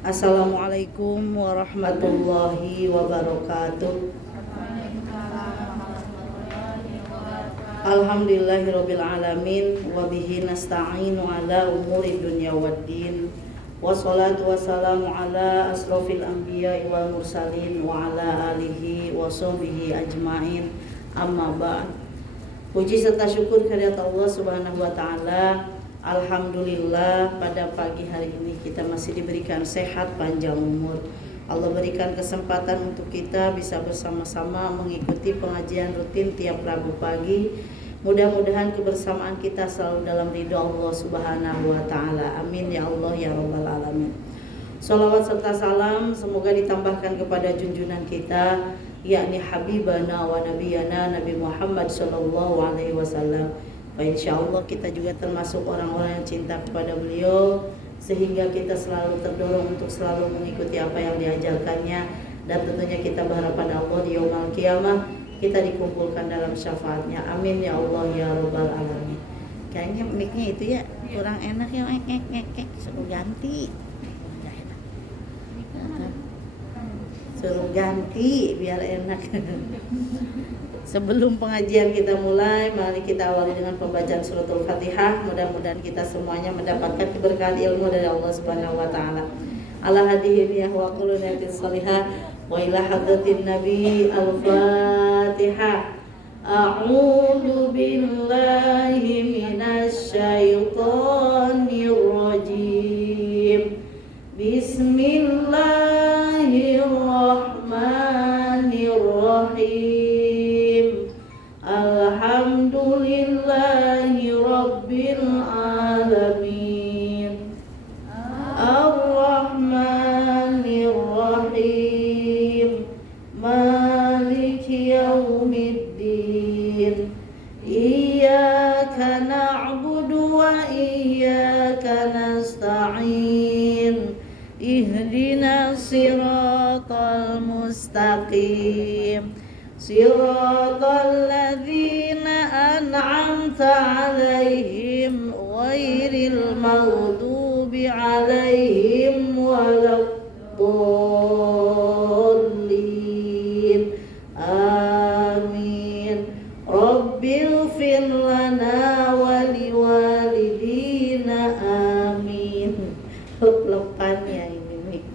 Assalamualaikum warahmatullahi wabarakatuh. Alhamdulillahirabbil alamin wa bihi nasta'inu ala umuri dunya waddin. Wassalatu wassalamu ala asrofil anbiya'i wal mursalin wa ala alihi wa sahbihi ajmain. Amma ba'd. Puji serta syukur kehadirat Allah Subhanahu wa taala. Alhamdulillah pada pagi hari ini kita masih diberikan sehat panjang umur. Allah berikan kesempatan untuk kita bisa bersama-sama mengikuti pengajian rutin tiap Rabu pagi. Mudah-mudahan kebersamaan kita selalu dalam ridho Allah Subhanahu wa taala. Amin ya Allah ya rabbal alamin. Shalawat serta salam semoga ditambahkan kepada junjungan kita, yakni habibana wa nabiyana Nabi Muhammad sallallahu alaihi wasallam. Insyaallah kita juga termasuk orang-orang yang cinta kepada beliau, sehingga kita selalu terdorong untuk selalu mengikuti apa yang diajarkannya, dan tentunya kita berharapan Allah di yaumul qiyamah kita dikumpulkan dalam syafaatnya. Amin ya Allah ya rabbal alamin. Kayaknya mic-nya itu ya kurang enak ya, suruh ganti. Suruh ganti biar enak. Sebelum pengajian kita mulai, mari kita awali dengan pembacaan suratul Fatihah. Mudah-mudahan kita semuanya mendapatkan keberkahan ilmu dari Allah Subhanahu wa taala. Ala hadihin ya wa quluna bis salihah wa ila hadratin nabi al-Fatihah. A'udzu billahi minasy syaithanir rajim. Bismillahirrahmanirrahim. Alhamdulillahi rabbil alamin. Ar-Rahmanir Rahim. Maliki yaumiddin. Iyyaka na'budu wa iyyaka nasta'in. Ihdinas siratal mustaqim. Siratal ladzina an'amta 'alaihim ghairil maghdubi 'alaihim waladdallin. Amin. Rabbighfir lana wa liwalidina. Amin. Lepannya ini.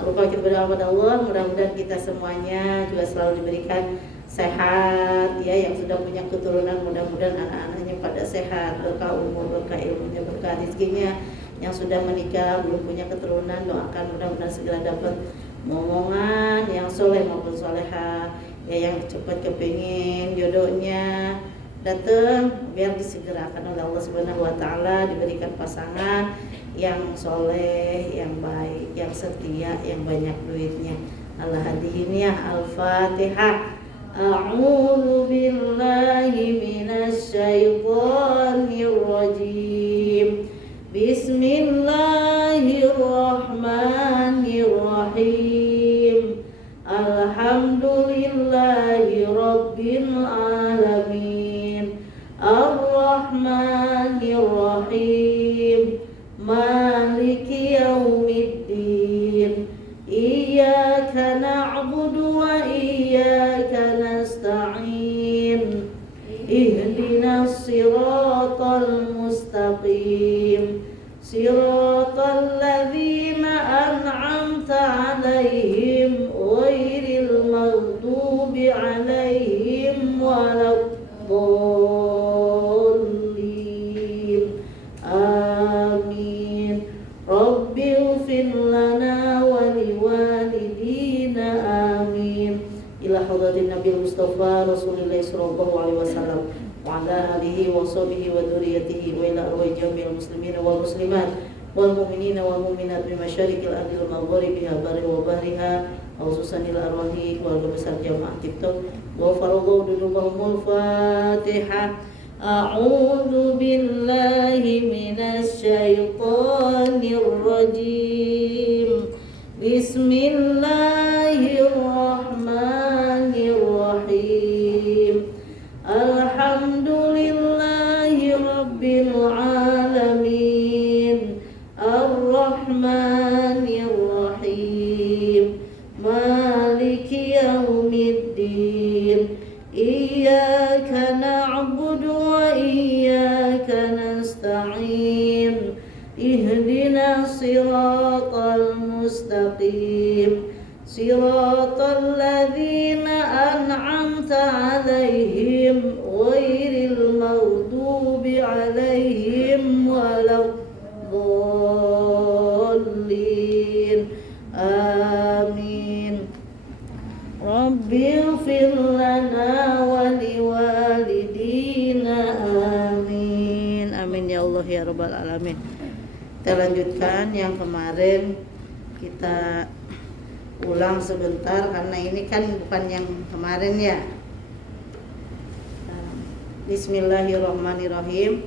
Lupa kita berdoa kepada Allah, mudah-mudahan kita semuanya juga selalu diberikan sehat ya, yang sudah punya keturunan mudah-mudahan anak-anaknya pada sehat, berkah umur, berkah ilmunya, berkah rezekinya. Yang sudah menikah belum punya keturunan, doakan mudah-mudahan segera dapat momongan yang soleh maupun soleha ya, yang cepat kepingin jodohnya datang biar disegerakan oleh Allah Subhanahu wa taala, diberikan pasangan yang soleh, yang baik, yang setia, yang banyak duitnya. Allah hadihin ya. Al-Fatihah. A'udzu billahi minasy syaithanir rajim. Bismillahirrahmanirrahim. Alhamdulillahi rabbil alamin. Ar-Rahmanir Rahim. Maliki yaumiddin. Iyyaka na'budu wa iyyaka nasta'in. Ihdinas siratal mustaqim. Siratal ladzina an'amta 'alaihim ghairil maghdubi 'alaihim waladdallin. Amin. Rabbighfir lana wa liwalidina. Amin. Ila hadratin Nabi Mustafa Rasulullah sallallahu alaihi wasallam wa ala alihi wa sahbihi wa dzurriyyatihi wa ila arwah jami'il muslimin wal muslimat wal mu'minina wal mu'minat bi masyariqil ardi wal magharibiha barri wa bahriha, khususan ila arwahi keluarga besar jamaah TikTok. Wa faradhu dunubahumul Fatihah. A'udzu billahi minasy syaithanir rajim. Bismillahirrahmanirrahim. Alhamdulillahi rabbil alamin. Ar-Rahmanir Rahim Maliki Yaumiddin Iyyaka na'budu wa iyyaka nasta'in Ihdinas siratal mustaqim Siratal ladzina an'amta 'alaihim ghairil maghdubi 'alaihim waladdallin. Amin. Rabbighfir lana wa liwalidina. Amin. Amin ya Allah ya rabbal alamin. Kita lanjutkan yang kemarin, kita ulang sebentar karena ini kan bukan yang kemarin ya. Bismillahirrahmanirrahim.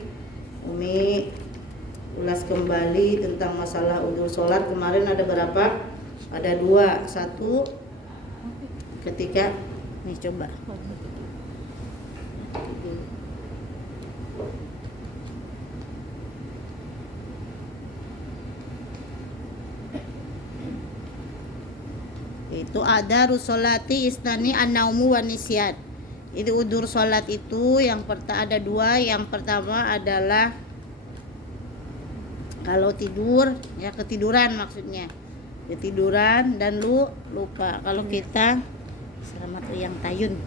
Umi ulas kembali tentang masalah udzur sholat. Kemarin ada berapa? Ada 2. 1 ketika nih coba. Itu ada rusolati istani an-naumu wa nisyan. Itu udzur sholat itu yang ada 2. Yang pertama adalah kalau tidur, ya ketiduran maksudnya. Ketiduran dan lupa. Kalau kita selamat yang tayun.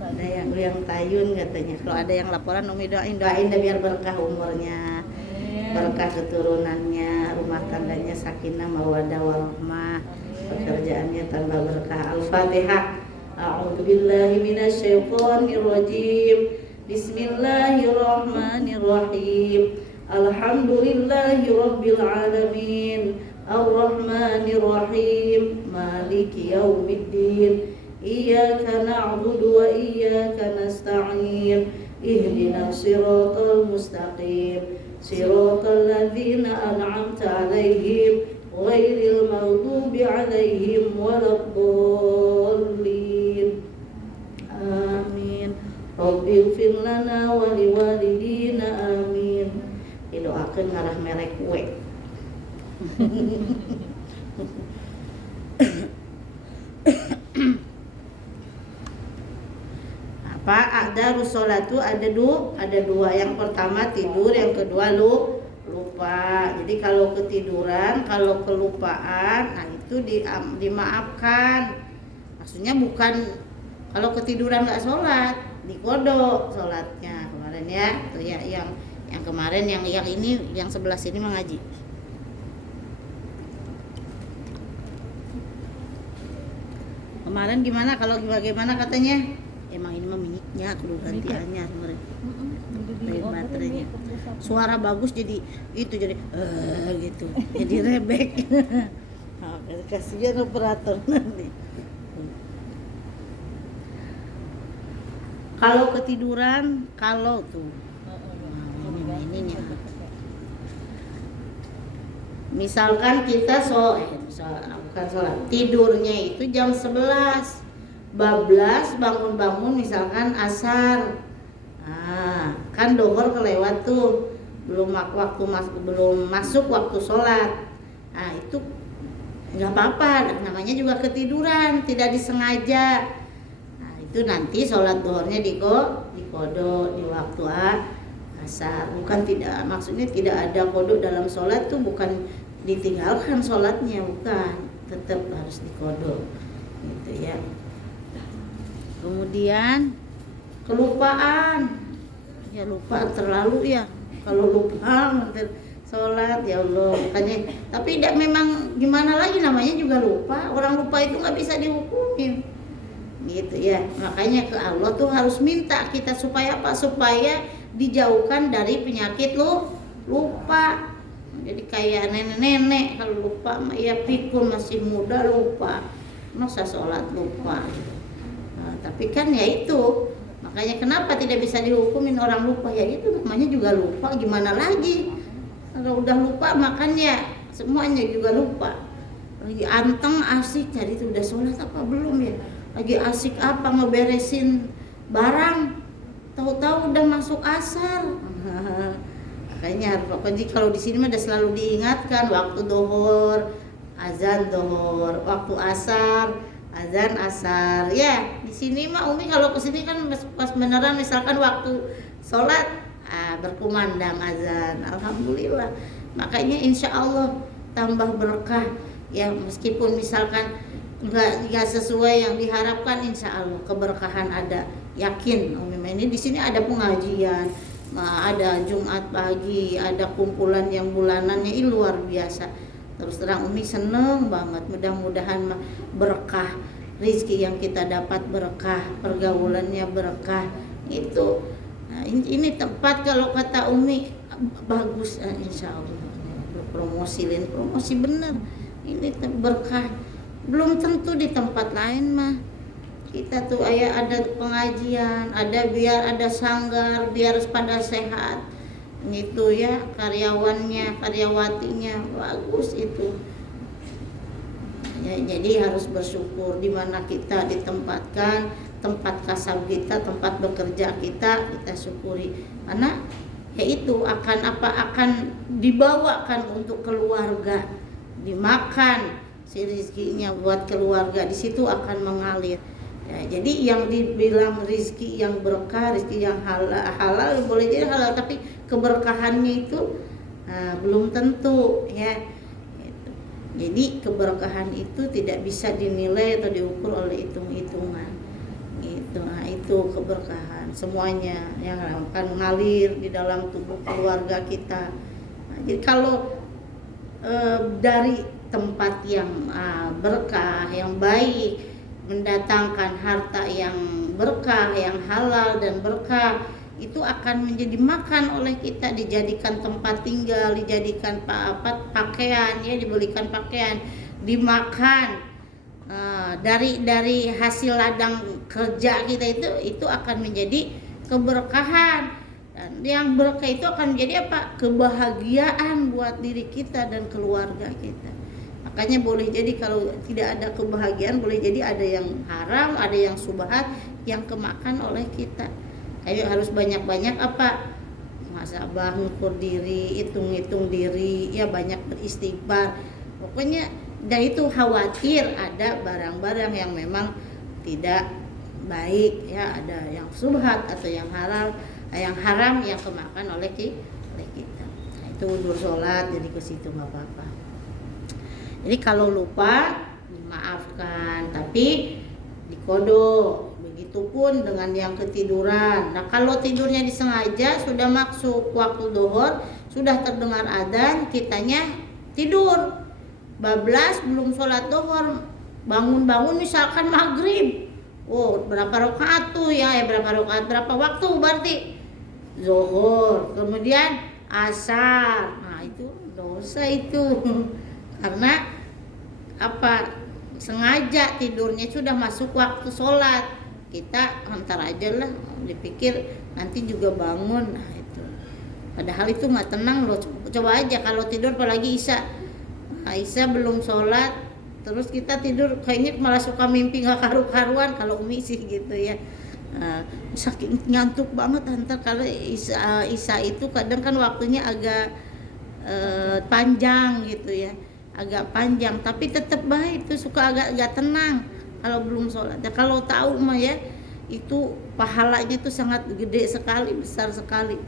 Ada yang tayun katanya. Kalau ada yang laporan Umi doain biar berkah umurnya. Berkah keturunannya, rumah tangganya sakinah mawaddah warahmah, pekerjaannya tambah berkah. Al-Fatihah. A'udzubillahi minasyaitonir rajim. Bismillahirrahmanirrahim. Alhamdulillahi rabbil alamin. Ar-Rahmanir Rahim. Maliki yaumiddin. Iyyaka na'budu wa iyyaka nasta'in. Ihdinas siratal mustaqim. Siratal ladzina an'amta 'alaihim ghairil maghdubi 'alaihim waladdallin. Amin. Rabbighfir lana wa liwalidina. Amin. Didoakeun ngarah merek kue. Ada rusolatu ada 2. Yang pertama tidur, yang kedua lupa. Jadi kalau ketiduran, kalau kelupaan, nah itu dimaafkan. Maksudnya bukan kalau ketiduran nggak sholat, dikodok sholatnya kemarin ya. Itu ya yang kemarin, yang ini, yang 11 ini mengaji. Kemarin gimana? Kalau bagaimana katanya? Emang ini mah minyaknya kudu ganti anyar dari baterainya. Suara bagus jadi itu jadi gitu. Jadi rebek. Kasihan operator nanti. Kalau ketiduran, kalau tuh ininya. Misalkan kita bukan sholat, tidurnya itu jam 11, bablas bangun misalkan asar, kan dohor kelewat tuh, belum masuk waktu sholat. Nah itu nggak apa-apa, namanya juga ketiduran, tidak disengaja. Nah itu nanti sholat dohornya dikodok di waktu asar. Bukan tidak, maksudnya tidak ada kodok dalam sholat tuh bukan ditinggalkan sholatnya, bukan, tetap harus dikodok gitu ya. Kemudian kelupaan, ya lupa terlalu ya. Kalau lupa sholat ya Allah, makanya. Tapi memang gimana lagi, namanya juga lupa. Orang lupa itu nggak bisa dihukumin, gitu ya. Makanya ke Allah tuh harus minta kita supaya apa? Supaya dijauhkan dari penyakit lupa. Jadi kayak nenek-nenek kalau lupa, ya pikun masih muda lupa, masa sholat lupa. Nah, tapi kan ya itu, makanya kenapa tidak bisa dihukumin orang lupa, ya itu namanya juga lupa, gimana lagi. Kalau udah lupa makanya semuanya juga lupa. Lagi anteng asik cari itu udah sholat apa belum ya, lagi asik apa ngeberesin barang, tahu-tahu udah masuk asar. Makanya pokoknya kalau di sini mah udah selalu diingatkan waktu dohor, azan dohor, waktu asar, azan asar. Ya di sini mah Umi kalau kesini kan pas beneran misalkan waktu sholat berkumandang azan, alhamdulillah. Makanya insya Allah tambah berkah ya, meskipun misalkan nggak sesuai yang diharapkan, insya Allah keberkahan ada, yakin Umi. Ini di sini ada pengajian, ada Jumat pagi, ada kumpulan yang bulanannya ini luar biasa. Terus terang Umi seneng banget, mudah-mudahan berkah rezeki yang kita dapat, berkah pergaulannya berkah itu. Nah, ini tempat kalau kata Umi bagus, insya Allah promosi bener, ini berkah. Belum tentu di tempat lain mah kita tuh ada pengajian, ada biar ada sanggar, biar pada sehat gitu ya, karyawannya, karyawatinya bagus itu ya. Jadi harus bersyukur di mana kita ditempatkan, tempat kasab kita, tempat bekerja kita syukuri, karena yaitu akan dibawakan untuk keluarga, dimakan si rezekinya buat keluarga, di situ akan mengalir ya. Jadi yang dibilang rezeki yang berkah, rezeki yang halal boleh jadi halal, tapi keberkahannya itu belum tentu ya gitu. Jadi keberkahan itu tidak bisa dinilai atau diukur oleh hitung-hitungan gitu. Nah itu keberkahan semuanya yang akan mengalir di dalam tubuh keluarga kita. Nah, jadi kalau dari tempat yang berkah, yang baik, mendatangkan harta yang berkah, yang halal dan berkah, itu akan menjadi makan oleh kita, dijadikan tempat tinggal, dijadikan pakaian ya, dibelikan pakaian, dimakan. Dari hasil ladang kerja kita itu akan menjadi keberkahan, dan yang berkah itu akan menjadi apa? Kebahagiaan buat diri kita dan keluarga kita. Makanya boleh jadi kalau tidak ada kebahagiaan, boleh jadi ada yang haram, ada yang subhat yang kemakan oleh kita. Kayak harus banyak-banyak muhasabah, ngukur diri, hitung-hitung diri, ya banyak beristighfar. Pokoknya dari itu khawatir ada barang-barang yang memang tidak baik ya, ada yang subhat atau yang haram yang kemakan oleh kita. Nah, itu udur sholat, jadi ke situ nggak apa-apa. Jadi kalau lupa dimaafkan, tapi dikodok. Begitupun dengan yang ketiduran. Nah kalau tidurnya disengaja, sudah masuk waktu dohor, sudah terdengar adzan, kitanya tidur. Bablas belum sholat dohor, bangun misalkan maghrib. Oh berapa rakaat tuh ya, berapa waktu berarti zuhur, kemudian asar. Nah itu dosa itu. Karena sengaja tidurnya sudah masuk waktu sholat, kita antar aja lah, dipikir nanti juga bangun. Nah itu padahal itu nggak tenang loh. Coba aja kalau tidur apalagi Isya belum sholat, terus kita tidur kayaknya malah suka mimpi nggak karu-karuan kalau Umi sih gitu ya. Saking ngantuk banget antar kalau Isya itu kadang kan waktunya agak panjang gitu ya, agak panjang, tapi tetap baik itu suka agak tenang kalau belum sholat. Dan kalau tahu mah ya itu pahalanya itu sangat gede sekali, besar sekali.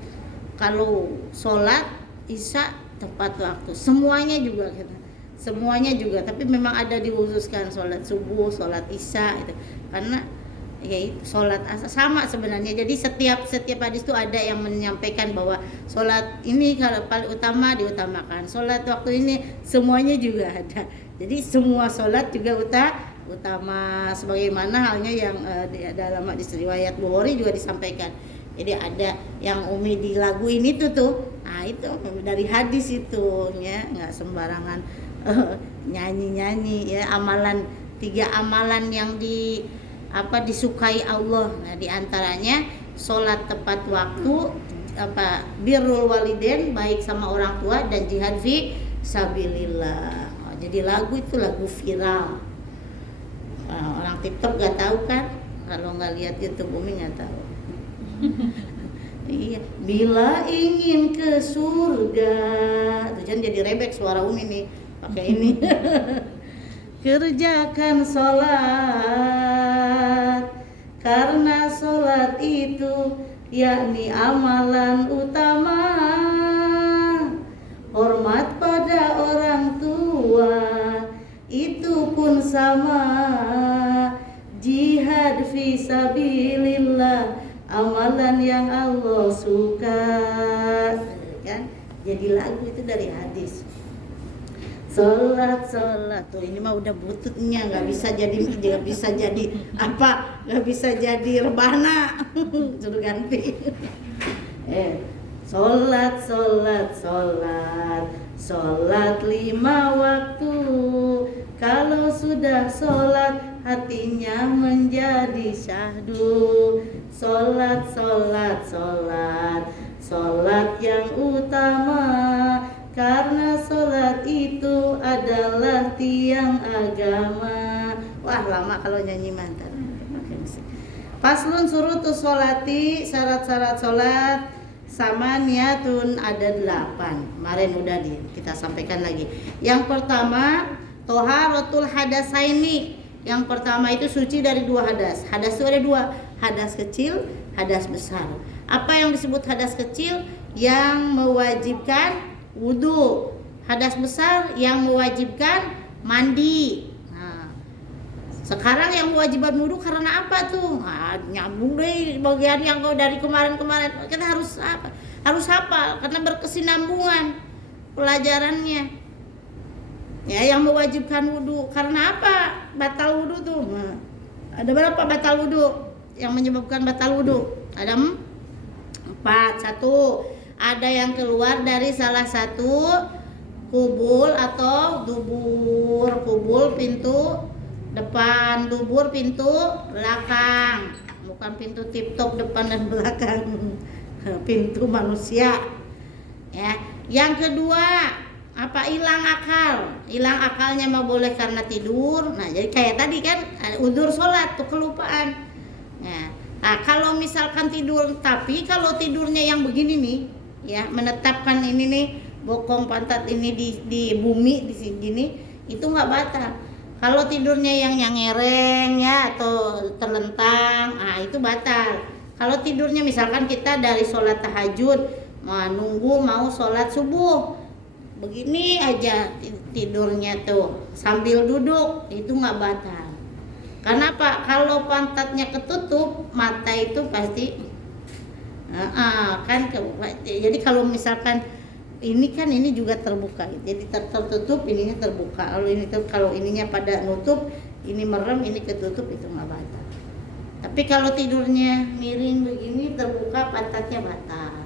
Kalau sholat Isya tepat waktu, semuanya juga, tapi memang ada dihususkan sholat subuh, sholat Isya itu, karena ya itu sholat asar sama sebenarnya. Jadi setiap hadis itu ada yang menyampaikan bahwa sholat ini kalau paling utama diutamakan, sholat waktu ini semuanya juga ada. Jadi semua sholat juga utama, sebagaimana halnya yang dalam hadis riwayat Bukhari juga disampaikan. Jadi ada yang Umi di lagu ini tuh, nah itu dari hadis itu ya, nggak sembarangan nyanyi ya. 3 amalan yang disukai Allah. Nah diantaranya sholat tepat waktu, birrul walidain, baik sama orang tua, dan jihad fi sabilillah. Jadi lagu itu lagu viral. Orang TikTok nggak tahu kan, kalau nggak lihat YouTube Umi nggak tahu. Iya, bila ingin ke surga, tuh jangan jadi rebek suara Umi nih, pakai ini. Kerjakan sholat, karena sholat itu yakni amalan utama. Hormat pada orang tua, itu pun sama. Jihad fisabilillah, amalan yang Allah suka. Kan? Jadi lagu itu dari hadis. Sholat tuh ini mah udah bututnya, nggak bisa jadi apa, nggak bisa jadi rebana. Suruh ganti. Sholat 5 waktu. Kalau sudah sholat hatinya menjadi syahdu. Sholat yang utama, karena sholat itu adalah tiang agama. Wah lama kalau nyanyi mantan. Faslun surutus sholati, syarat-syarat sholat. Sama niatun ada 8. Kemarin udah kita sampaikan lagi. Yang pertama toharatul hadasaini. Yang pertama itu suci dari 2 hadas. Hadas itu ada 2, hadas kecil, hadas besar. Apa yang disebut hadas kecil? Yang mewajibkan wudu. Hadas besar yang mewajibkan mandi. Nah, sekarang yang mewajibkan wudu karena apa tuh? Nyambung deh bagian yang dari kemarin-kemarin. Kita harus apa? Harus hafal karena berkesinambungan pelajarannya. Ya, yang mewajibkan wudu. Karena apa? Batal wudu tuh. Nah, ada berapa batal wudu? Yang menyebabkan batal wudu? Ada 4. 1. Ada yang keluar dari salah satu kubul atau dubur. Kubul pintu depan, dubur pintu belakang. Bukan pintu tip-top depan dan belakang. Pintu manusia. Ya. Yang kedua, apa? Hilang akal. Hilang akalnya mah boleh karena tidur. Nah, jadi kayak tadi kan udzur sholat tuh kelupaan. Nah, kalau misalkan tidur, tapi kalau tidurnya yang begini nih, ya menetapkan ini nih bokong pantat ini di bumi di sini, itu nggak batal. Kalau tidurnya yang ngereng ya atau terlentang, nah itu batal. Kalau tidurnya misalkan kita dari sholat tahajud nunggu mau sholat subuh, begini aja tidurnya tuh sambil duduk, itu nggak batal. Karena apa? Kalau pantatnya ketutup, mata itu pasti kan jadi kalau misalkan ini kan ini juga terbuka, jadi tertutup, ininya terbuka. Kalau ininya pada nutup, ini merem, ini ketutup, itu nggak batal. Tapi kalau tidurnya miring begini terbuka, pantatnya batal.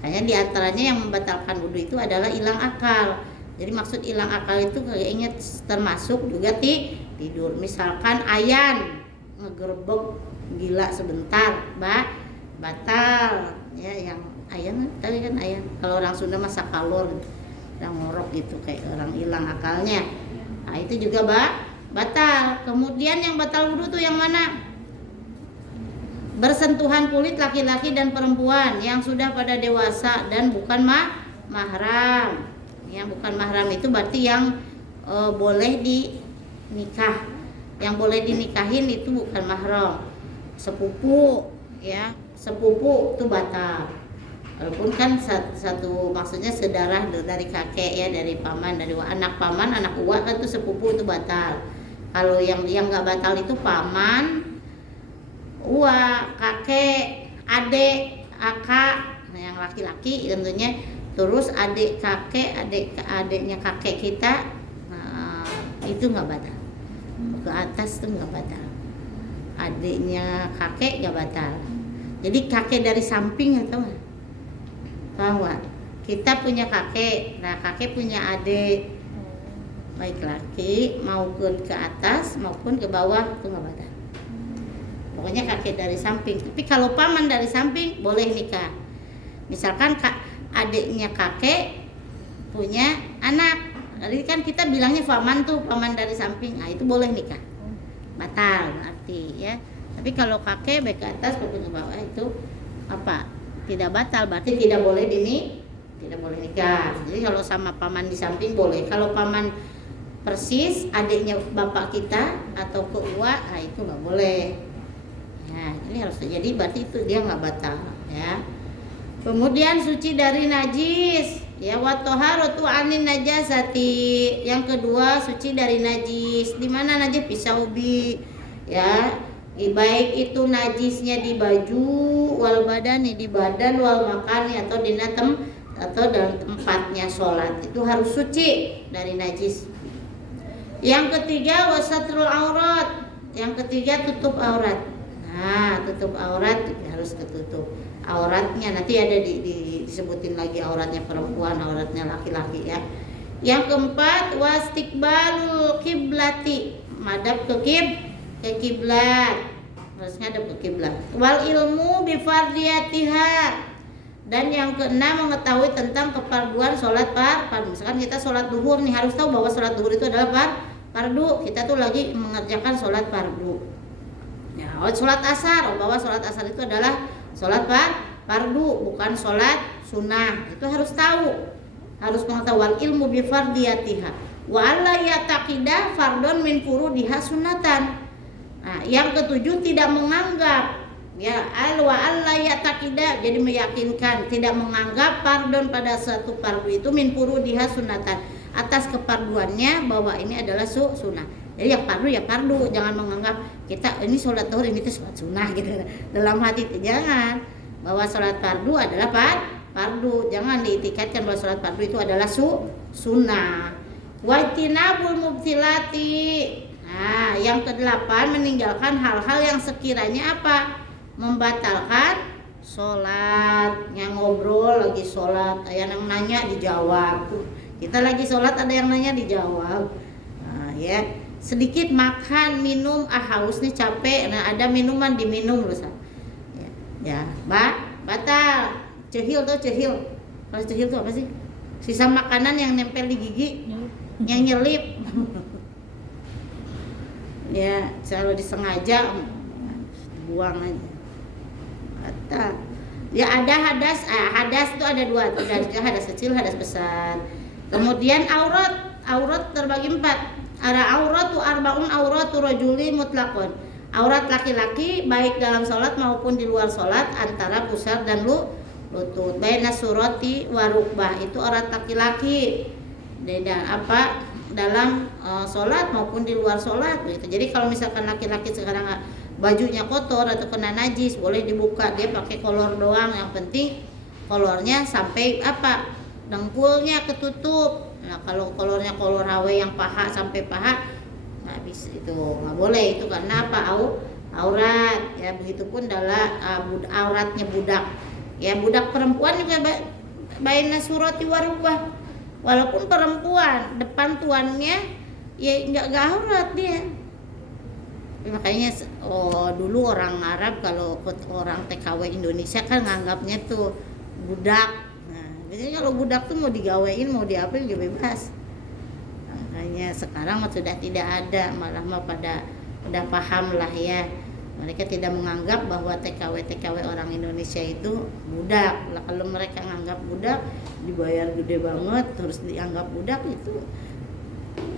Kayaknya diantaranya yang membatalkan wudhu itu adalah hilang akal. Jadi maksud hilang akal itu kayaknya termasuk juga tidur. Misalkan ayan ngegerebek gila sebentar, batal. Ya, yang ayan tadi kan ayan. Kalau orang Sunda masa kalor, yang ngorok gitu kayak orang hilang akalnya. Nah, itu juga batal. Kemudian yang batal wudhu tuh yang mana? Bersentuhan kulit laki-laki dan perempuan yang sudah pada dewasa dan bukan mahram. Yang bukan mahram itu berarti yang boleh dinikah. Yang boleh dinikahin itu bukan mahram. Sepupu, ya, sepupu itu batal. Walaupun kan satu maksudnya sedarah dari kakek ya, dari paman, dari anak paman, anak uwa kan itu sepupu itu batal. Kalau yang nggak batal itu paman, uwa, kakek, adik, akak, nah yang laki-laki tentunya, terus adik kakek, adiknya kakek kita, nah, itu nggak batal. Ke atas tuh nggak batal. Adiknya kakek nggak batal. Jadi kakek dari samping atau nggak? Paham nggak? Kita punya kakek, nah kakek punya adik, baik laki maupun ke atas maupun ke bawah itu nggak batal. Pokoknya kakek dari samping. Tapi kalau paman dari samping boleh nikah. Misalkan adiknya kakek punya anak, jadi kan kita bilangnya paman tuh, paman dari samping. Nah itu boleh nikah. Batal berarti ya. Tapi kalau kakek baik ke atas maupun ke bawah itu apa? tidak batal, berarti tidak boleh nikah. Jadi kalau sama paman di samping boleh. Kalau paman persis adiknya bapak kita atau ke uwa, nah itu nggak boleh. Ya, ini harus jadi berarti itu dia nggak batal ya. Kemudian suci dari najis ya, wa taharatu anin najasati. Yang kedua suci dari najis. Di mana najis? Pisaubi ya. Baik itu najisnya di baju, wal badani di badan, wal makani atau di atau dalam tempatnya sholat, itu harus suci dari najis. Yang ketiga wasatrul aurat. Yang ketiga tutup aurat. Nah, tutup aurat harus ketutup auratnya. Nanti ada disebutin lagi auratnya perempuan, auratnya laki-laki ya. Yang keempat wastiqbalul kiblati, madhab ke kiblat, harus ngadep ke kiblat. Wal ilmu bi fardiyatiha. Dan yang keenam mengetahui tentang kefarduan sholat fardu. Misalkan kita sholat duhur nih, harus tahu bahwa sholat duhur itu adalah fardu. Kita tuh lagi mengerjakan sholat fardu. Ya, sholat asar, bahwa sholat asar itu adalah sholat fardu, bukan sholat sunnah. Itu harus tahu, harus mengetahui ilmu bi fardiyatiha. Wa alla yataqida fardun min furudiha sunnatan. Nah, yang ketujuh tidak menganggap ya wa alla yataqida, jadi meyakinkan, tidak menganggap fardun pada suatu fardu itu min furudiha sunnatan, atas kefarduannya bahwa ini adalah sunnah. Jadi yang fardu ya fardu, jangan menganggap kita ini sholat zuhur ini itu sholat sunnah gitu. Dalam hati itu jangan, bahwa sholat fardu adalah fardu, jangan diitikadkan bahwa sholat fardu itu adalah sunnah. Wajtinabul mubtilati. Nah, yang kedelapan meninggalkan hal-hal yang sekiranya apa? Membatalkan sholat. Yang ngobrol lagi sholat, ada yang nanya dijawab. Kita lagi sholat ada yang nanya dijawab. Nah, ya. Sedikit makan, minum, haus nih capek, nah ada minuman diminum loh. Ya, batal. Cehil tuh cehil. Kalau cehil tuh apa sih? Sisa makanan yang nempel di gigi, yang nyelip. Ya, selalu disengaja buang aja. Batal. Ya ada hadas, hadas itu ada dua, hadas kecil, hadas besar. Kemudian aurat terbagi 4. Ada auratu arbaun auratu rajuli mutlaqun. Aurat laki-laki baik dalam sholat maupun di luar sholat antara pusar dan lutut. Baina surati wa rukbah, itu aurat laki-laki. Dan apa dalam sholat maupun di luar sholat gitu. Jadi kalau misalkan laki-laki sekarang bajunya kotor atau kena najis, boleh dibuka, dia pakai kolor doang, yang penting kolornya sampai apa? Dengkulnya ketutup. Nah, kalau kolornya kolor HW yang paha sampai paha nggak bisa, itu nggak boleh, itu karena apa? Aurat ya. Begitupun adalah auratnya budak ya, budak perempuan juga baina surati warubah, walaupun perempuan depan tuannya ya nggak aurat dia. Makanya dulu orang Arab kalau orang TKW Indonesia kan nganggapnya tuh budak. Jadi kalau budak tuh mau digawein, mau diapain juga bebas. Makanya sekarang sudah tidak ada, malah pada udah paham lah ya. Mereka tidak menganggap bahwa TKW orang Indonesia itu budak. Lah kalau mereka menganggap budak, dibayar gede banget, terus dianggap budak, itu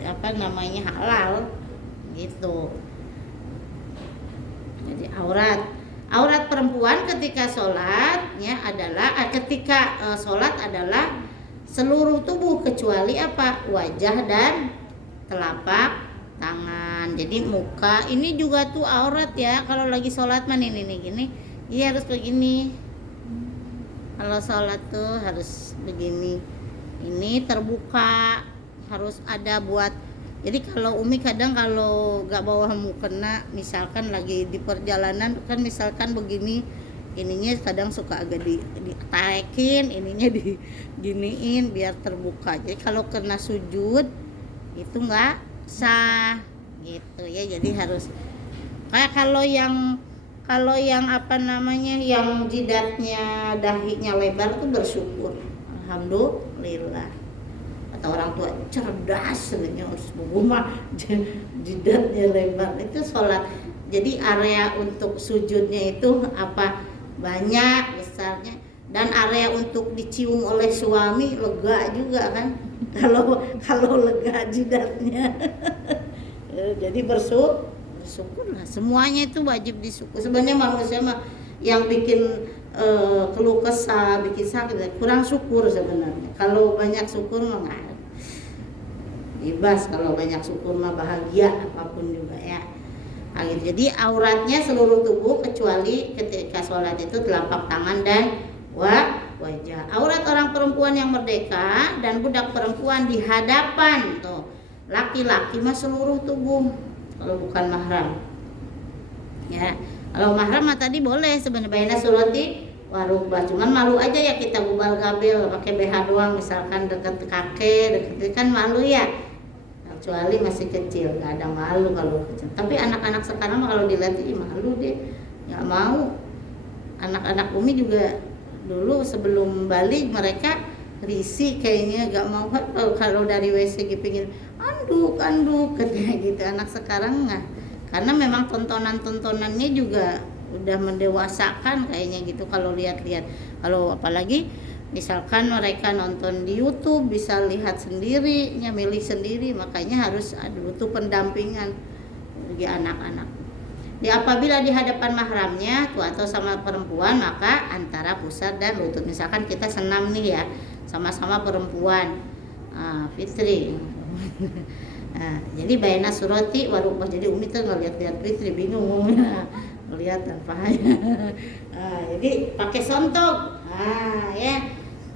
apa namanya halal gitu. Jadi aurat perempuan ketika sholatnya adalah sholat adalah seluruh tubuh kecuali apa? Wajah dan telapak tangan. Jadi muka ini juga tuh aurat ya. Kalau lagi sholat mah nih gini, iya harus begini. Kalau sholat tuh harus begini. Ini terbuka, harus ada buat. Jadi kalau Umi kadang kalau gak bawa mukena, misalkan lagi di perjalanan kan misalkan begini, ininya kadang suka agak ditarekin, ininya diginiin biar terbuka. Jadi kalau kena sujud itu nggak sah gitu ya. Jadi harus kayak kalau yang apa namanya, yang jidatnya dahinya lebar tuh bersyukur, alhamdulillah. Orang tua cerdas sebenarnya, harus rumah jidatnya lebar itu sholat. Jadi area untuk sujudnya itu apa banyak besarnya, dan area untuk dicium oleh suami lega juga kan. Kalau lega jidatnya. Jadi bersyukurlah, semuanya itu wajib disyukur. Sebenarnya manusia mah yang bikin keluh kesah, bikin sakit kurang syukur sebenarnya. Kalau banyak syukur mah nggak bebas, kalau banyak syukur mah bahagia apapun juga ya. Nah, gitu. Jadi auratnya seluruh tubuh kecuali ketika sholat itu telapak tangan dan wajah. Aurat orang perempuan yang merdeka dan budak perempuan di hadapan tuh laki-laki mah seluruh tubuh kalau bukan mahram. Ya, kalau mahram mah tadi boleh sebenarnya baina surati warubah, cuman malu aja ya kita gubal gabil pakai BH doang misalkan deket kakek, deket kan malu ya. Kecuali masih kecil nggak ada malu kalau kecil. Tapi anak-anak sekarang mah kalau dilihat malu deh, nggak mau. Anak-anak Umi juga dulu sebelum balik mereka risih kayaknya nggak mau kalau dari WC pingin anduk katanya gitu. Anak sekarang nggak, karena memang tontonannya juga udah mendewasakan kayaknya gitu kalau lihat-lihat. Kalau apalagi misalkan mereka nonton di YouTube bisa lihat sendiri, milih sendiri, makanya harus butuh pendampingan bagi anak-anak. Apabila di hadapan mahramnya tuh atau sama perempuan, maka antara pusat dan lutut. Misalkan kita senam nih ya, sama-sama perempuan, Fitri. Nah, jadi baina surati warubah. Jadi Umi tuh ngeliat-liat Fitri bingung kelihatan pahanya. Jadi pakai sontok. Ya.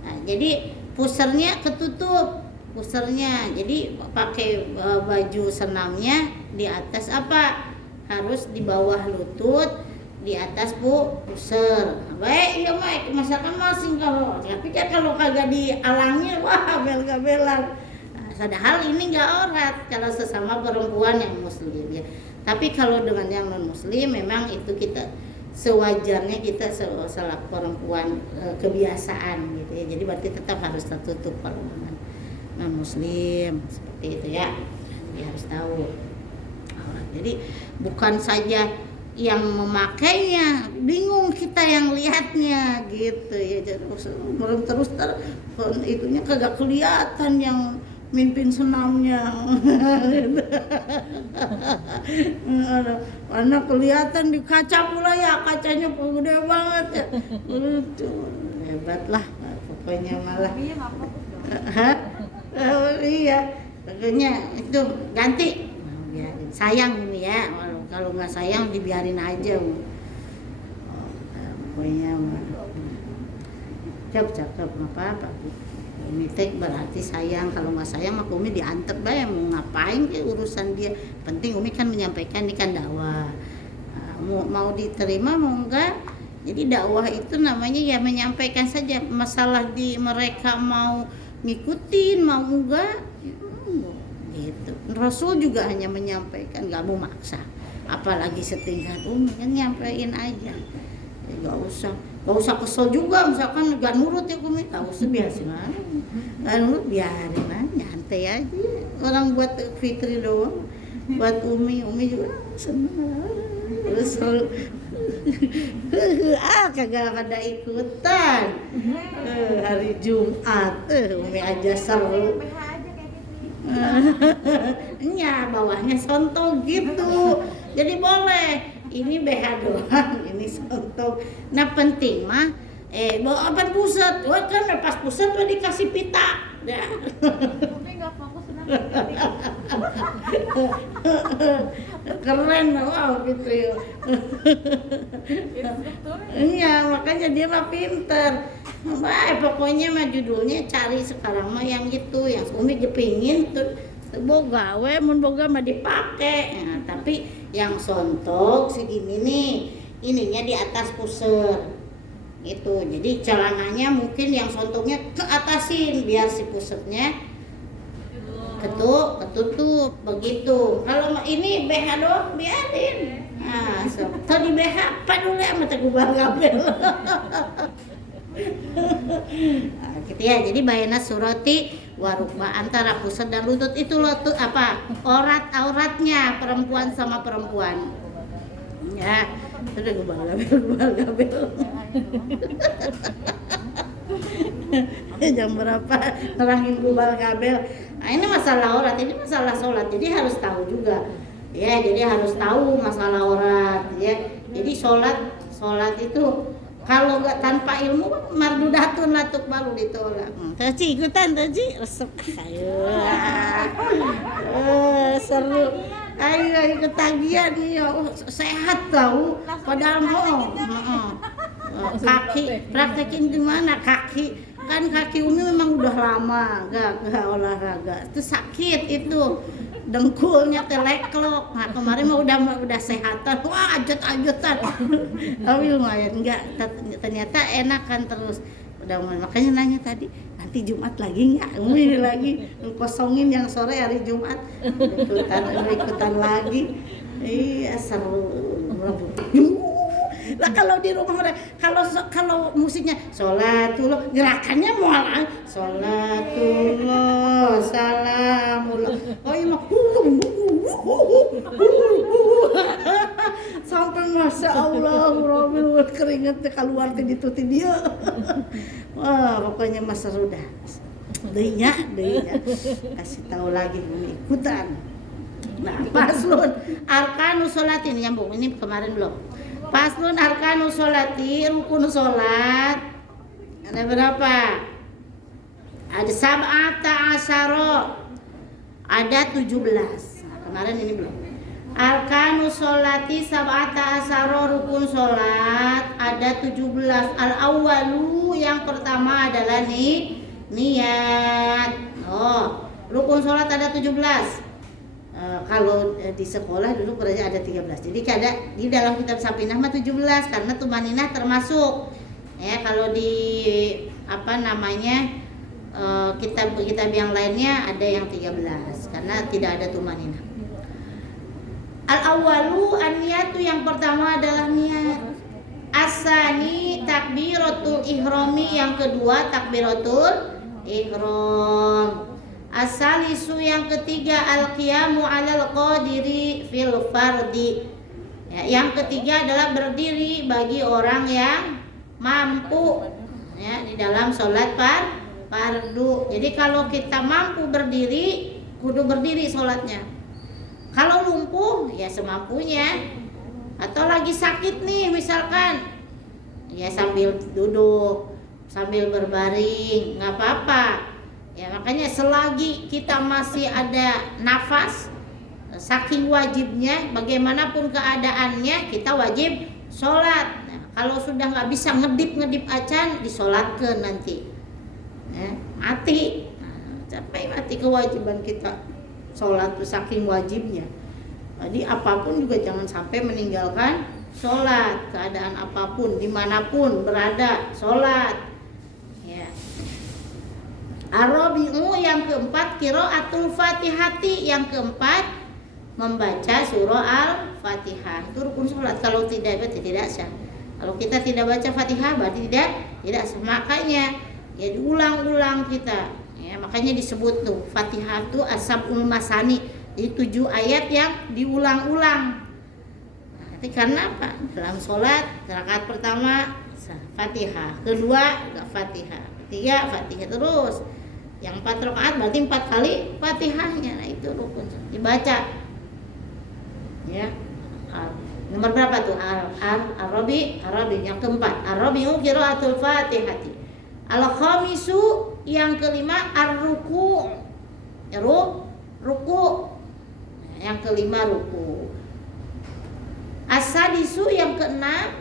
Nah, jadi pusernya ketutup, jadi pakai baju senamnya di atas apa? Harus di bawah lutut, di atas puser. Baik, iya baik. Masakan masing tapi kalau kagak dialangin, wah bel-gabelan. Nah, padahal ini nggak aurat kalau sesama perempuan yang muslim ya. Tapi kalau dengan yang non muslim memang itu kita sewajarnya kita selaku perempuan kebiasaan gitu ya. Jadi berarti tetap harus tertutup kalau dengan non muslim seperti itu ya. Dia harus tahu. Jadi bukan saja yang memakainya, bingung kita yang lihatnya gitu ya. Jadi terus itunya kagak kelihatan yang mimpin senamnya. Karena kelihatan di kaca pula ya, kacanya gede banget ya. Hebat lah pokoknya malah. Iya, pokoknya itu ganti. Biarin. Sayang ini ya, kalau nggak sayang dibiarin aja. Pokoknya cakep apa-apa. Umi teh berarti sayang, kalau nggak sayang mah Umi diantep bae, mau ngapain ke urusan dia. Penting Umi kan menyampaikan ini kan dakwah. Mau diterima mau enggak. Jadi dakwah itu namanya ya menyampaikan saja, masalah di mereka mau ngikutin mau enggak gitu. Rasul juga hanya menyampaikan, nggak mau maksa. Apalagi setingkat Umi kan nyampein aja. Ya, nggak usah kesel juga, misalkan gak nurut ya Umi, gak usah biasin aja. Gak nurut biarin aja, nyantai aja. Orang buat Fitri doang, buat Umi juga senang. Terus kagak pada ikutan. Hari Jumat, Umi aja seru. Iya, bawahnya sontok gitu. Jadi boleh. Ini BH doang, ini sontok. Nah penting mah bawa apa pusat? Wah kan pas pusat tuh dikasih pita. Ya. Tapi nggak fokus Keren wow Fitri. Iya makanya dia mah pinter. Pokoknya mah judulnya cari sekarang mah yang gitu, yang Umi kepingin tuh boga, mun boga mah dipake. Nah, tapi yang sontok segini nih, ininya di atas pusar. Gitu. Jadi celananya mungkin yang sontoknya ke atasin biar si pusatnya ketutup begitu. Kalau ini BH doang biarin. Nah, tadi BH apa dulu ya mata gubal gabel. Nah, gitu ya. Jadi bayana surati warukma antara pusat dan lutut itu loh tuh apa? Auratnya perempuan sama perempuan. Ya, sudah gubal gabel. Jam berapa nerangin gubal kabel. Nah, ini masalah aurat, ini masalah sholat. Jadi harus tahu juga. Ya, jadi harus tahu masalah aurat ya. Jadi sholat itu kalau nggak tanpa ilmu mardudatun latuk baru ditolak. Taci ikutan taci resep. Ayo. Seru. Ayo ketagihan nih, sehat tahu. Padahal mau. Kaki praktekin gimana kaki? Kan kaki Umi memang udah lama gak olahraga. Itu sakit itu. Dengkulnya teleklok. Nah, kemarin mah udah sehatan. Wah, ajut-ajutan. Tapi lumayan enggak, ternyata enakan terus. Udah makanya nanya tadi, nanti Jumat lagi enggak? Umi lagi kosongin yang sore hari Jumat. Ikutan lagi. Iya, seru. Lah kalau di rumah mereka kalau musiknya sholatullah, gerakannya mual sholatullah salamullah. Oh iya mah sampai masya Allah Rabbil keringetnya keluar di dia. Wah pokoknya mas seru dah. Denya kasih tahu lagi ikutan. Nah paslon arkanus sholat ini nyambung ini kemarin belum. Paslun arkanus sholati, rukun sholat ada berapa? Ada sab'ata asyara, ada 17. Nah, kemarin ini belum. Arkanus sholati sab'ata asyara, rukun sholat ada 17. Al-awwalu yang pertama adalah niat. Oh, rukun sholat ada 17. Kalau di sekolah dulu pernah ada 13. Jadi ada di dalam kitab Sapinah mah 17 karena tumaninah termasuk. Ya, kalau di kitab-kitab yang lainnya ada yang 13 karena tidak ada tumaninah. Al-awwalu an-niyatu, yang pertama adalah niat. As-sani takbiratul ihrami, yang kedua takbiratul ihram. As-salisu, yang ketiga al-qiyamu 'alal qadiri fil fardi. Ya, yang ketiga adalah berdiri bagi orang yang mampu ya di dalam sholat fardu. Jadi kalau kita mampu berdiri, kudu berdiri sholatnya. Kalau lumpuh ya semampunya. Atau lagi sakit nih misalkan, ya sambil duduk, sambil berbaring, nggak apa-apa. Ya makanya selagi kita masih ada nafas, saking wajibnya bagaimanapun keadaannya kita wajib sholat. Nah, kalau sudah nggak bisa ngedip acan, disolatkan nanti. Mati, sampai mati kewajiban kita sholat itu saking wajibnya. Jadi apapun juga jangan sampai meninggalkan sholat, keadaan apapun, dimanapun berada sholat. Ar-rabi'u, yang keempat qiraatul Fatihati, yang keempat membaca surah Al-Fatihah. Itu rukun salat. Kalau tidak berarti tidak sah. Kalau kita tidak baca Fatihah berarti tidak sah. Makanya ya diulang-ulang kita. Ya, makanya disebut tuh Fatihah itu as-sab'ul masani. Jadi 7 ayat yang diulang-ulang. Nah, karena apa? Dalam salat rakaat pertama Fatihah, kedua enggak Fatihah, ketiga Fatihah terus. Yang 4 rakaat berarti 4 kali Fatihahnya. Nah, itu rukun dibaca. Ya. Nomor berapa tuh? Ar-rabi yang keempat. Ar-rabi'u qiraatul Fatihati. Al-khamisu, yang kelima ar-ruku'. Ruku'. Yang kelima ruku'. As-sadisu, yang keenam.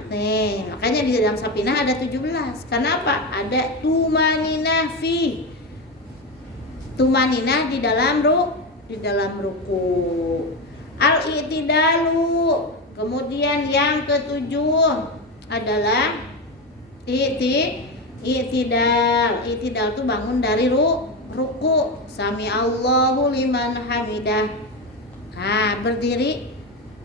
Makanya di dalam Sapinah ada 17. Kenapa? Ada tumaninah fi. Tumaninah di dalam ruku. Al-i'tidalu. Kemudian yang ketujuh adalah i'tidal. I'tidal itu bangun dari ruku. Sami Allahu liman hamidah. Nah, berdiri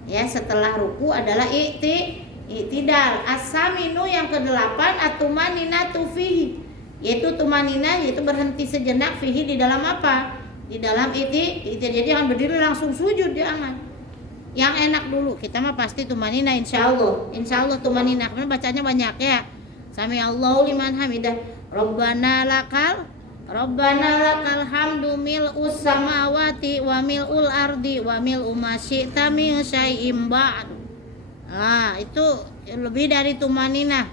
ya setelah ruku adalah i'tidal. As-saminu, yang kedelapan at-tumaninatu fihi, yaitu tumaninah, yaitu berhenti sejenak fihi, di dalam apa? Di dalam i'tidal. Jadi jangan berdiri langsung sujud, jangan. Yang enak dulu, kita mah pasti tumaninah insyaallah. Insyaallah tumaninah, karena bacanya banyak ya. Sami Allahu liman hamidah. Rabbana lakal hamdu mil'us samawati wa mil'ul ardi wa mil'u ma syi'ta min syai'im ba'd. Itu lebih dari tumaninah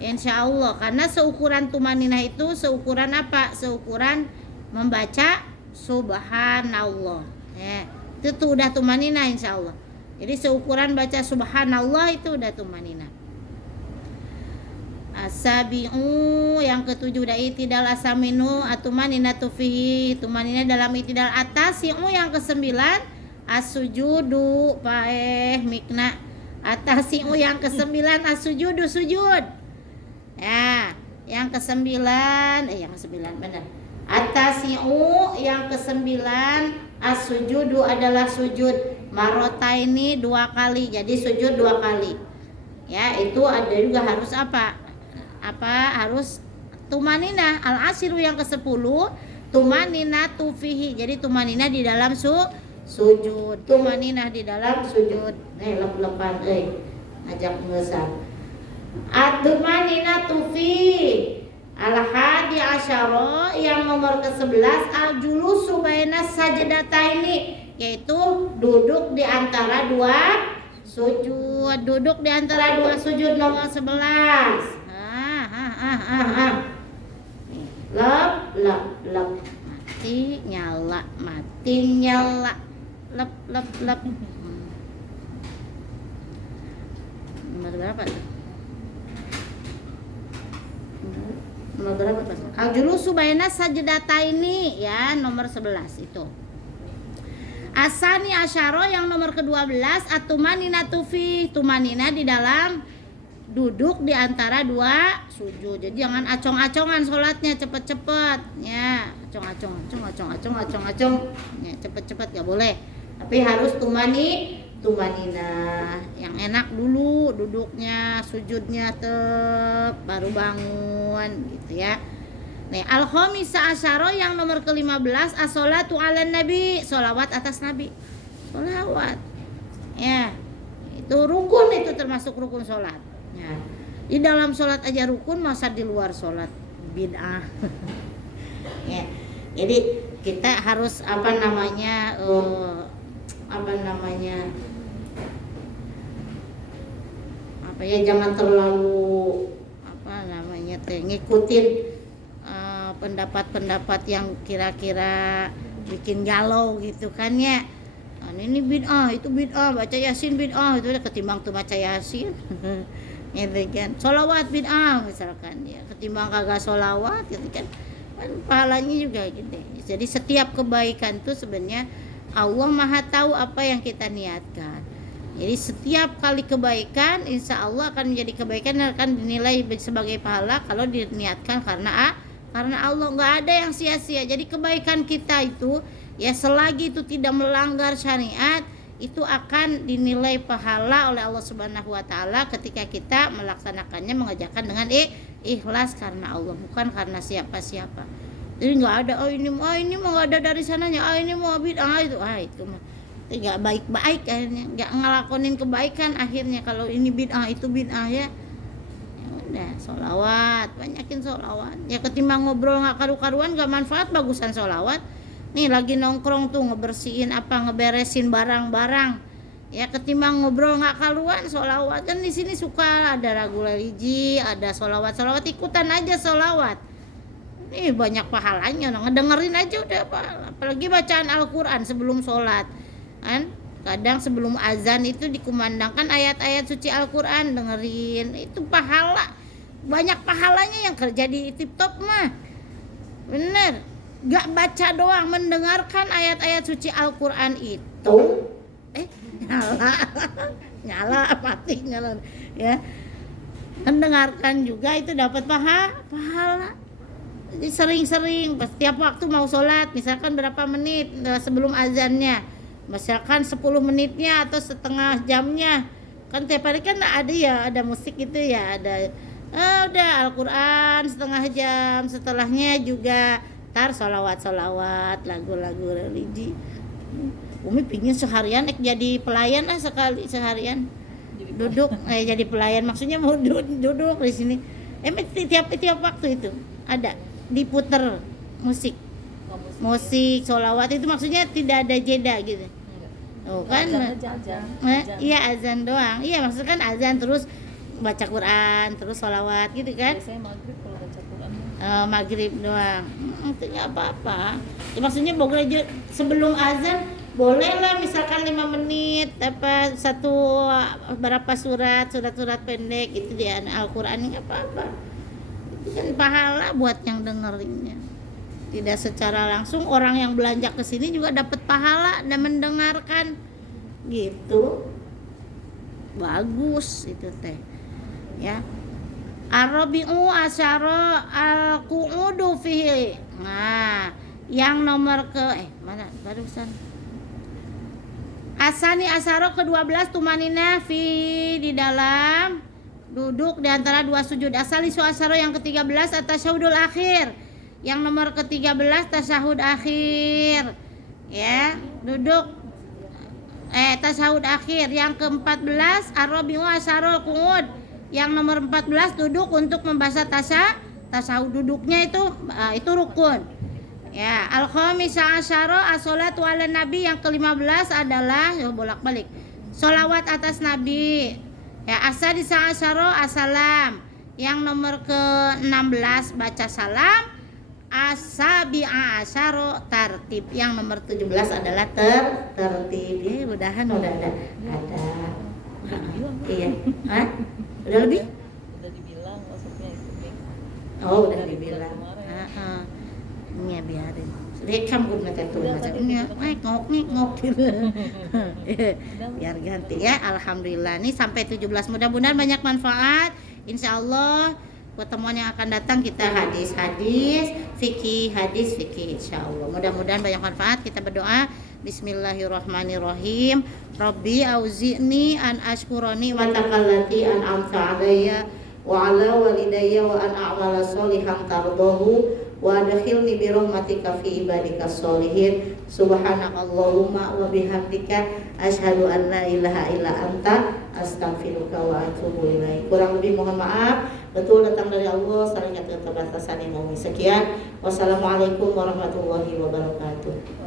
insyaallah, karena seukuran tumaninah itu seukuran apa? Seukuran membaca subhanallah. Itu tuh udah tumaninah insyaallah. Jadi seukuran baca subhanallah itu udah tumaninah. Asabi'u yang ketujuh da itidal asaminu atumaninatu fihi, tumaninah dalam itidal atas. Yang kesembilan as-sujudu mikna. Atasi'u yang kesembilan as-sujudu sujud. Ya, yang kesembilan benar. Atasi'u yang kesembilan as-sujudu adalah sujud marotaini 2 kali. Jadi sujud 2 kali. Ya, itu ada juga harus apa? Harus tumaninah. Al-ashiru yang ke-10 tumaninah tufihi. Jadi tumaninah di dalam sujud. Tumaninah di dalam sujud. Lep-lepan ajak ngesan. At-tumaninah tufi. Al-hadi asyara yang nomor ke-11 al-julusu baina sajdataini, yaitu duduk di antara 2 sujud. Duduk di antara 2 sujud nomor 11. Lep mati nyala lep nomor berapa tuh? Nomor berapa tuh? Al-julusu baina sajdataini ya, nomor 11 itu. Asani asyara yang nomor ke-12 atumaninatu fi, tumanina di dalam duduk di antara 2 sujud. Jadi jangan acong-acongan sholatnya, cepet-cepet ya, acong-acong ya, cepet-cepet gak boleh, tapi harus tumanina yang enak dulu duduknya, sujudnya baru bangun gitu ya. Nih al-khamisa asyara yang nomor ke-15 as-sholatu ala nabi, sholawat atas nabi. Sholawat ya, itu rukun, itu termasuk rukun sholat ya. Di dalam sholat aja rukun, masa di luar sholat bid'ah. Ya, jadi kita harus jangan terlalu ngikutin pendapat-pendapat yang kira-kira bikin galau gitu kan ya. Ini bid'ah, itu bid'ah, baca yasin bid'ah, itu udah ketimbang tuh baca yasin. Gitu kan. Sholawat bid'ah misalkan ya, ketimbang kagak sholawat gitu kan. Pahalanya juga gitu. Jadi setiap kebaikan itu sebenarnya Allah Maha tahu apa yang kita niatkan. Jadi setiap kali kebaikan insya Allah akan menjadi kebaikan dan akan dinilai sebagai pahala kalau diniatkan karena Allah. Nggak ada yang sia-sia. Jadi kebaikan kita itu ya, selagi itu tidak melanggar syariat, itu akan dinilai pahala oleh Allah Subhanahu wa taala ketika kita melaksanakannya, mengerjakan dengan ikhlas karena Allah, bukan karena siapa-siapa. Jadi nggak ada ini mah nggak ada dari sananya, ini mau bid'ah itu mah nggak baik-baik, akhirnya nggak ngelakonin kebaikan akhirnya kalau ini bid'ah itu bid'ah ya. Udah sholawat, banyakin sholawat ya, ketimbang ngobrol nggak karu-karuan nggak manfaat, bagusan sholawat. Nih lagi nongkrong tuh ngebersihin ngeberesin barang-barang ya, ketimbang ngobrol nggak karuan, sholawat. Kan di sini suka ada lagu religi, ada sholawat ikutan aja sholawat. Nih banyak pahalanya, ngedengerin aja udah pahala. Apalagi bacaan Al-Quran sebelum sholat kan, kadang sebelum azan itu dikumandangkan ayat-ayat suci Al-Quran, dengerin, itu pahala, banyak pahalanya. Yang kerja di tip-top mah bener, gak baca doang, mendengarkan ayat-ayat suci Al-Quran itu nyala ya, mendengarkan juga itu dapat pahala. Jadi sering-sering setiap waktu mau sholat, misalkan berapa menit sebelum azannya, misalkan 10 menitnya atau setengah jamnya, kan tiap hari kan ada musik gitu ya, ada udah Al-Quran setengah jam, setelahnya juga sholawat lagu-lagu religi. Umi pingin seharian jadi pelayan sekali seharian duduk jadi pelayan, maksudnya mau duduk di sini tiap waktu itu ada diputer musik. Musik, sholawat itu maksudnya tidak ada jeda gitu. Oh kan? Iya azan doang. Iya maksudnya kan azan terus baca Quran, terus sholawat gitu kan? Biasanya maghrib kalau baca Quran. Maghrib doang. Itu nggak apa-apa. Ya, maksudnya boleh sebelum azan boleh lah misalkan 5 menit apa satu berapa surat pendek itu di Al-Qur'an nggak apa-apa. Itu kan pahala buat yang dengerinnya. Tidak secara langsung orang yang belanja ke sini juga dapat pahala dan mendengarkan gitu. Bagus itu teh. Ya. Ar-rabi'u asyara al-qu'udu fihi. Nah, yang nomor mana barusan? Asani asyara ke-12 tumanina di dalam duduk di antara dua sujud. Asali asyara yang ke-13 at-tasyahudul akhir. Yang nomor ke-13 tasyahud akhir. Ya, duduk tasyahud akhir. Yang ke-14 ar-rabi'u asyara al-qu'ud. Yang nomor 14 duduk untuk membaca tasyahud, duduknya itu rukun. Ya, al-khamisah asyara as-shalatu 'alan nabi. Yang ke-15 adalah bolak-balik sholawat atas nabi. Ya, as-sadisah asyara as-salam. Yang nomor ke-16 baca salam. As-sabi'a asyara tartib. Yang nomor 17 adalah tertib. Ya, mudahan udah ada. Iya. Hah? Udah lebih? Udah dibilang maksudnya itu Bing. Oh, udah Dari dibilang. bulan kemarin. Heeh. Nya biarin. Rekam udah tuh macamnya. Ngok gitu. Biar ganti ya. Alhamdulillah. Nih sampai 17. Mudah-mudahan banyak manfaat. Insyaallah pertemuan yang akan datang kita hadis fikih insyaallah. Mudah-mudahan banyak manfaat. Kita berdoa. Bismillahirrahmanirrahim. Rabbi auzi'ni an ashkurani wa taqallati an amsa alayya wa ala walidayya wa an a'mala sholihan tardahu wa adkhilni bi rahmatika fi ibadika sholihin. Subhanakallahumma wa bihamdika asyhadu an la ilaha illa anta astaghfiruka wa atubu ilaik. Kurang lebih mohon maaf. Betul datang dari Allah, saling keterbatasan yang sekian. Wassalamualaikum warahmatullahi wabarakatuh.